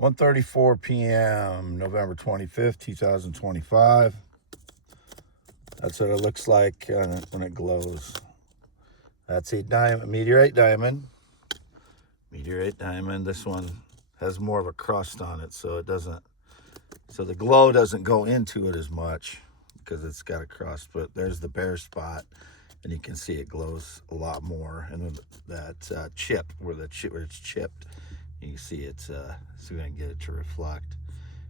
1:34 p.m. November 25th, 2025. That's what it looks like when it glows. That's a diamond, meteorite diamond. Meteorite diamond. This one has more of a crust on it, so it doesn't. So the glow doesn't go into it as much because it's got a crust. But there's the bare spot, and you can see it glows a lot more. And then that chip where it's chipped, you can see it's. So we're gonna get it to reflect.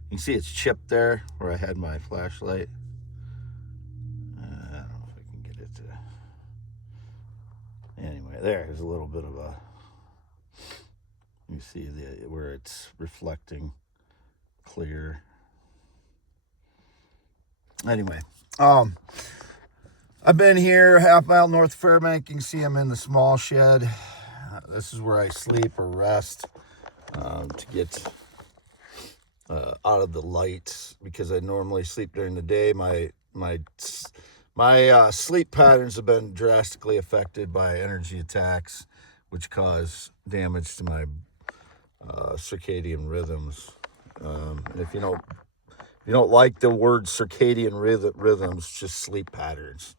You can see it's chipped there where I had my flashlight. I don't know if I can get it to. Anyway, there's a little bit of a. You see where it's reflecting clear. Anyway, I've been here half mile north of Fairbank. You can see I'm in the small shed. This is where I sleep or rest to get out of the light, because I normally sleep during the day. My sleep patterns have been drastically affected by energy attacks, which cause damage to my circadian rhythms. And if you don't like the word circadian rhythms, just sleep patterns.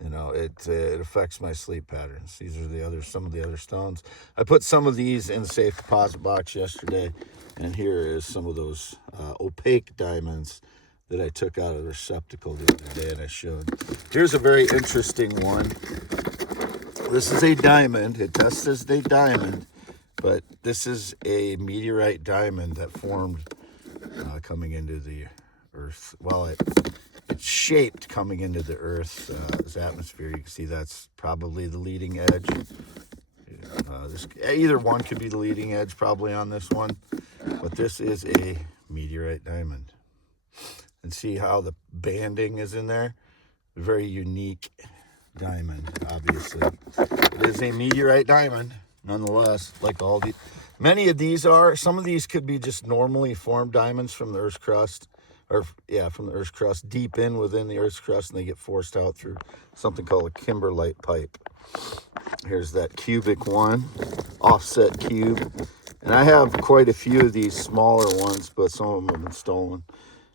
It affects my sleep patterns. These are some of the other stones. I put some of these in the safe deposit box yesterday, and here is some of those opaque diamonds that I took out of the receptacle the other day and I showed. Here's a very interesting one. This is a diamond. It tests as a diamond, but this is a meteorite diamond that formed coming into the earth. Well, it's shaped coming into the earth's atmosphere. You can see that's probably the leading edge. Either one could be the leading edge probably on this one, but this is a meteorite diamond. And see how the banding is in there? A very unique diamond, obviously. It is a meteorite diamond, nonetheless, like many of these are. Some of these could be just normally formed diamonds from the Earth's crust, from the Earth's crust, deep in within the Earth's crust, and they get forced out through something called a kimberlite pipe. Here's that cubic one, offset cube. And I have quite a few of these smaller ones, but some of them have been stolen.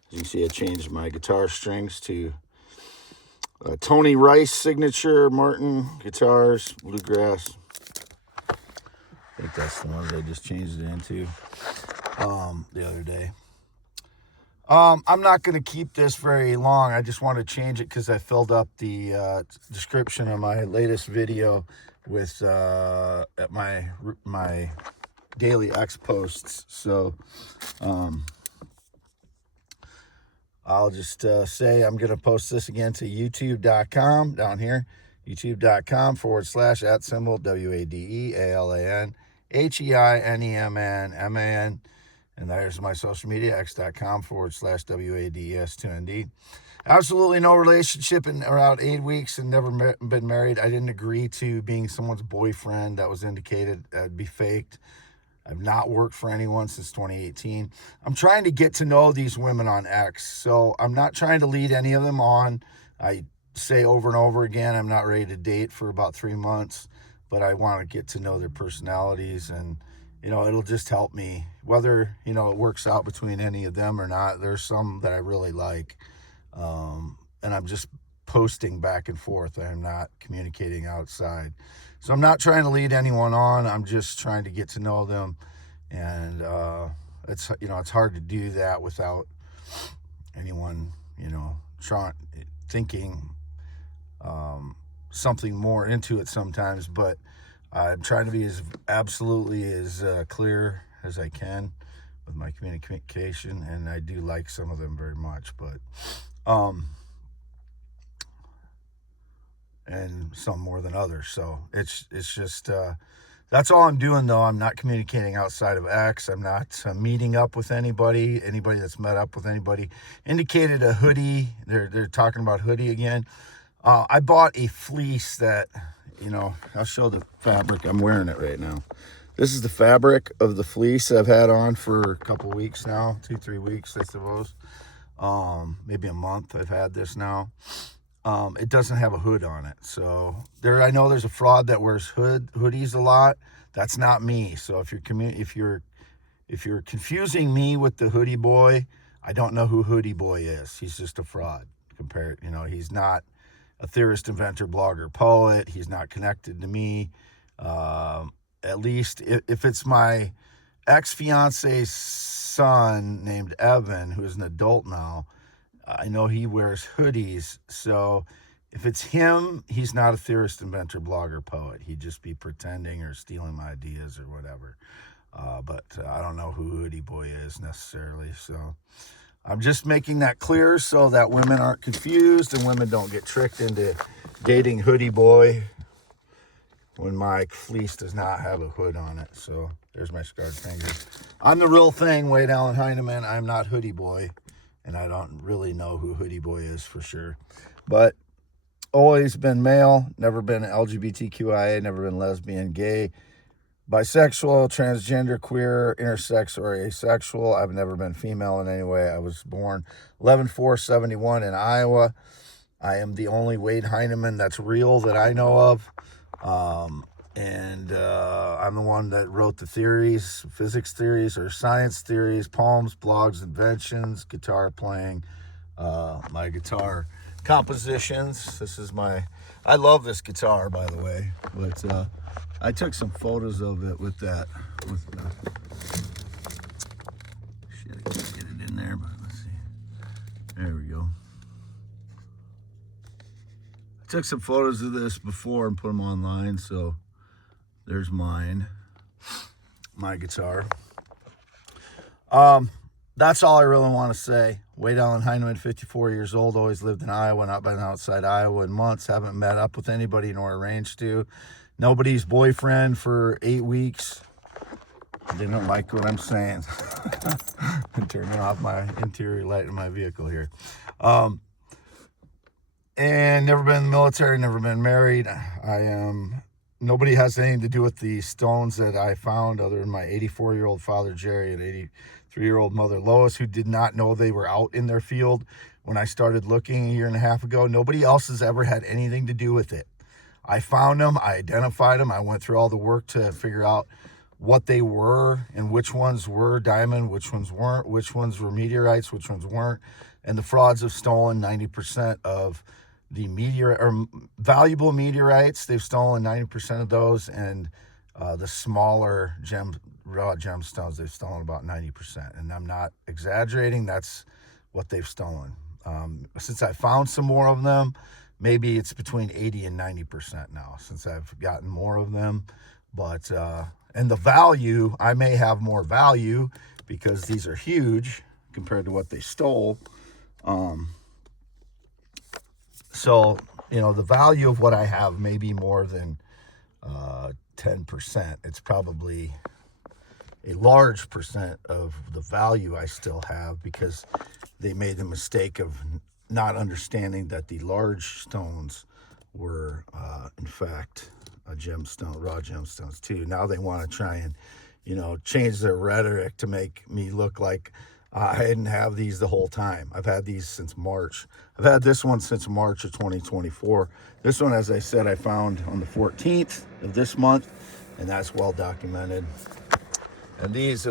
As you can see, I changed my guitar strings to Tony Rice signature Martin guitars, bluegrass. I think that's the ones I just changed it into the other day. I'm not going to keep this very long. I just want to change it because I filled up the description of my latest video with at my daily X posts. So I'll just say I'm going to post this again to youtube.com down here, youtube.com/@ WADEALAN HEINEMNMAN. And there's my social media, x.com/WADES2ND. Absolutely no relationship in around 8 weeks and never been married. I didn't agree to being someone's boyfriend. That was indicated. That'd be faked. I've not worked for anyone since 2018. I'm trying to get to know these women on X, so I'm not trying to lead any of them on. I say over and over again, I'm not ready to date for about 3 months, but I want to get to know their personalities, and it'll just help me, whether it works out between any of them or not. There's some that I really like, and I'm just posting back and forth. I'm not communicating outside. So I'm not trying to lead anyone on. I'm just trying to get to know them. And it's hard to do that without anyone, thinking something more into it sometimes. But I'm trying to be as clear as I can with my communication. And I do like some of them very much. But and some more than others. So it's just that's all I'm doing, though. I'm not communicating outside of X. I'm not meeting up with anybody that's met up with anybody. Indicated a hoodie. They're talking about hoodie again. I bought a fleece that, I'll show the fabric. I'm wearing it right now. This is the fabric of the fleece I've had on for a couple weeks now, 2-3 weeks, I suppose. Maybe a month I've had this now. It doesn't have a hood on it. So I know there's a fraud that wears hoodies a lot. That's not me. So if you're if you're confusing me with the hoodie boy, I don't know who hoodie boy is. He's just a fraud. He's not a theorist, inventor, blogger, poet. He's not connected to me. At least if it's my ex-fiance's son named Evan, who is an adult now, I know he wears hoodies. So if it's him, he's not a theorist, inventor, blogger, poet. He'd just be pretending or stealing my ideas or whatever. But I don't know who hoodie boy is necessarily. So I'm just making that clear so that women aren't confused and women don't get tricked into dating hoodie boy when my fleece does not have a hood on it. So there's my scarred fingers. I'm the real thing, Wade Allen Heineman. I'm not hoodie boy, and I don't really know who hoodie boy is for sure. But always been male, never been LGBTQIA, never been lesbian, gay, bisexual, transgender, queer, intersex, or asexual. I've never been female in any way. I was born 11/4/71 in Iowa. I am the only Wade Heineman that's real that I know of. I'm the one that wrote the theories, physics theories or science theories, poems, blogs, inventions, guitar playing, my guitar compositions. I love this guitar, by the way, but I took some photos of it with shit, I can't get it in there, but let's see. There we go. I took some photos of this before and put them online, so there's my guitar. That's all I really want to say. Wade Allen Heineman, 54 years old, always lived in Iowa, not been outside Iowa in months, haven't met up with anybody nor arranged to. Nobody's boyfriend for 8 weeks. They don't like what I'm saying. I'm turning off my interior light in my vehicle here. And never been in the military, never been married. Nobody has anything to do with the stones that I found other than my 84-year-old father, Jerry, and 83-year-old mother, Lois, who did not know they were out in their field when I started looking a year and a half ago. Nobody else has ever had anything to do with it. I found them, I identified them, I went through all the work to figure out what they were and which ones were diamond, which ones weren't, which ones were meteorites, which ones weren't. And the frauds have stolen 90% of the valuable meteorites. They've stolen 90% of those, and the smaller raw gemstones, they've stolen about 90%. And I'm not exaggerating, that's what they've stolen. Since I found some more of them, maybe it's between 80 and 90% now since I've gotten more of them. But, and the value, I may have more value because these are huge compared to what they stole. So, the value of what I have may be more than 10%. It's probably a large percent of the value I still have because they made the mistake of not understanding that the large stones were, in fact, raw gemstones too. Now they want to try and, change their rhetoric to make me look like I didn't have these the whole time. I've had these since March. I've had this one since March of 2024. This one, as I said, I found on the 14th of this month, and that's well documented. And these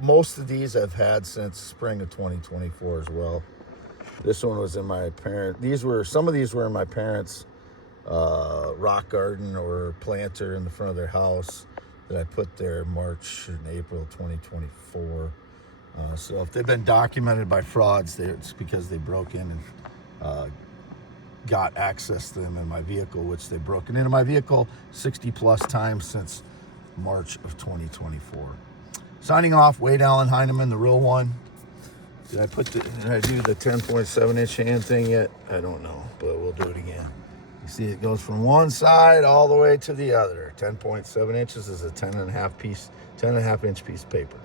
most of these I've had since spring of 2024 as well. This one was in my some of these were in my parents' rock garden or planter in the front of their house that I put there March and April 2024. So if they've been documented by frauds, it's because they broke in and got access to them in my vehicle, which they've broken into my vehicle 60 plus times since March of 2024. Signing off, Wade Allen Heineman, the real one. Did I do the 10.7 inch hand thing yet? I don't know, but we'll do it again. You see it goes from one side all the way to the other. 10.7 inches is a 10.5 inch piece of paper.